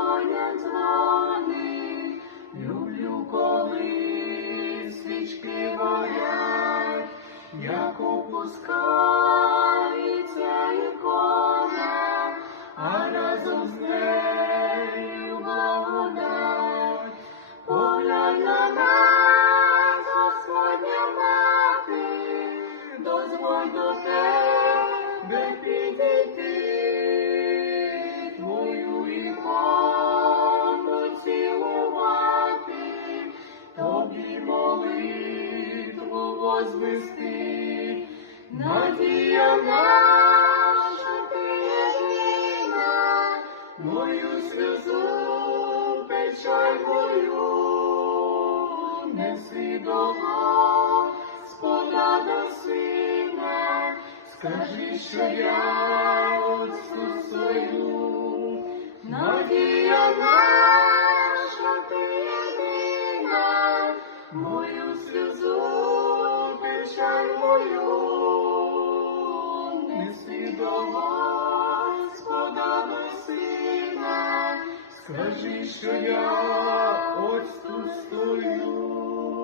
дзвонять дзвони, люблю, коли свічки горять, як опускається ікона, а разом з нею благодать. Поглянь на нас, Господня Мати, дозволь до тебе підійти, твою ікону цілувати, тобі молитву возвести. Надія наша, ти єдина, мою сльозу, печаль мою, неси до Господа, до Сина, скажи, що я Отцю стою. Надія наша, ти єдина, мою сльозу, печаль мою, неси до Господа, до Сина, скажи, що я Отцю стою.